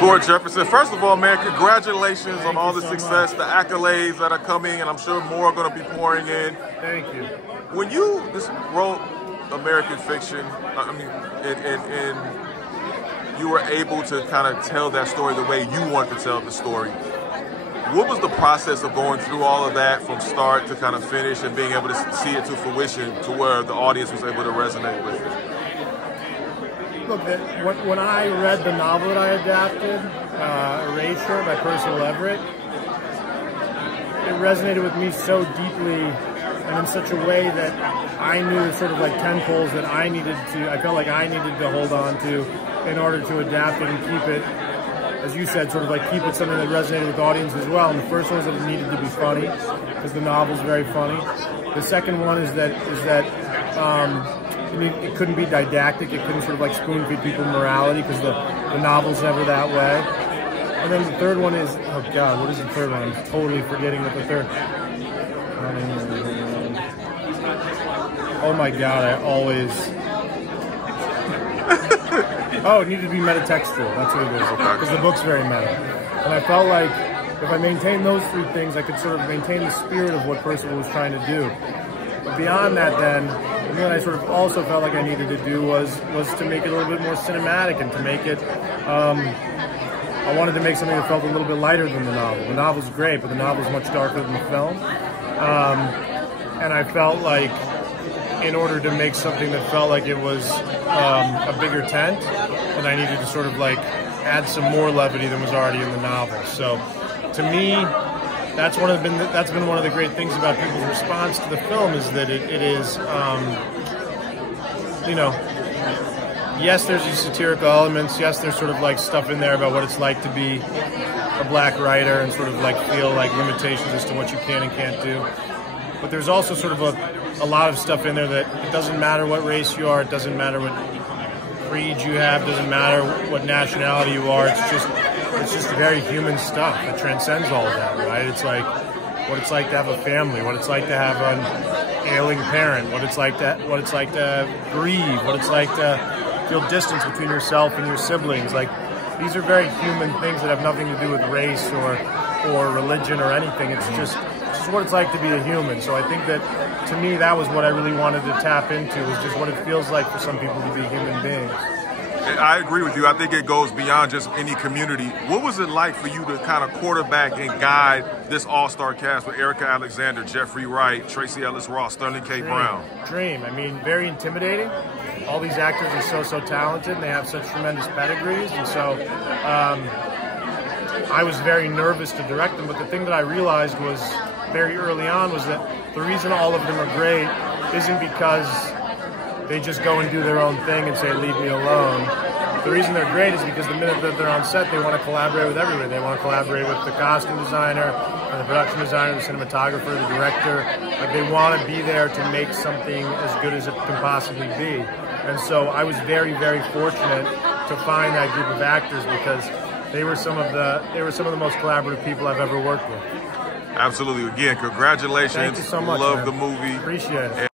Gord Jefferson, first of all, man, congratulations on all the success, the accolades that are coming, and I'm sure more are going to be pouring in. Thank you. When you just wrote American Fiction, and you were able to kind of tell that story the way you wanted to tell the story, what was the process of going through all of that from start to kind of finish and being able to see it to fruition to where the audience was able to resonate with it? Look, when I read the novel that I adapted, Erasure by Percival Everett, it resonated with me so deeply and in such a way that I knew sort of like 10 poles that I felt like I needed to hold on to in order to adapt it and keep it, as you said, sort of like keep it something that resonated with the audience as well. And the first one was that it needed to be funny, because the novel's very funny. The second one is that it couldn't be didactic. It couldn't sort of like spoon feed people morality, because the novel's never that way. And then the third one is, oh God, what is the third one? I'm totally forgetting what the third. Oh my God, I always. Oh, it needed to be metatextual. That's what it is. Because the book's very meta. And I felt like if I maintained those three things, I could sort of maintain the spirit of what Percival was trying to do. But beyond that, then I sort of also felt like I needed to do was to make it a little bit more cinematic and to make it. I wanted to make something that felt a little bit lighter than the novel. The novel's great, but the novel's much darker than the film. And I felt like in order to make something that felt like it was a bigger tent, then I needed to sort of like add some more levity than was already in the novel. So to me, that's been one of the great things about people's response to the film, is that it is, you know, yes, there's these satirical elements. Yes, there's sort of like stuff in there about what it's like to be a black writer and sort of like feel like limitations as to what you can and can't do. But there's also sort of a lot of stuff in there that it doesn't matter what race you are, it doesn't matter what creed you have, it doesn't matter what nationality you are. It's just very human stuff. It transcends all of that, right? It's like what it's like to have a family, what it's like to have an ailing parent, what it's like to grieve, what it's like to feel distance between yourself and your siblings. Like, these are very human things that have nothing to do with race or religion or anything. It's just what it's like to be a human. So I think that, to me, that was what I really wanted to tap into, was just what it feels like for some people to be human beings. I agree with you. I think it goes beyond just any community. What was it like for you to kind of quarterback and guide this all-star cast with Erica Alexander, Jeffrey Wright, Tracy Ellis Ross, Sterling K. Brown? Dream. I mean, very intimidating. All these actors are so talented, and they have such tremendous pedigrees, and so I was very nervous to direct them. But the thing that I realized was very early on was that the reason all of them are great isn't because they just go and do their own thing and say, leave me alone. The reason they're great is because the minute that they're on set, they want to collaborate with everybody. They want to collaborate with the costume designer, the production designer, the cinematographer, the director. Like, they want to be there to make something as good as it can possibly be. And so I was very, very fortunate to find that group of actors, because they were some of the most collaborative people I've ever worked with. Absolutely. Again, congratulations. Thank you so much. Love man. the movie. Appreciate it.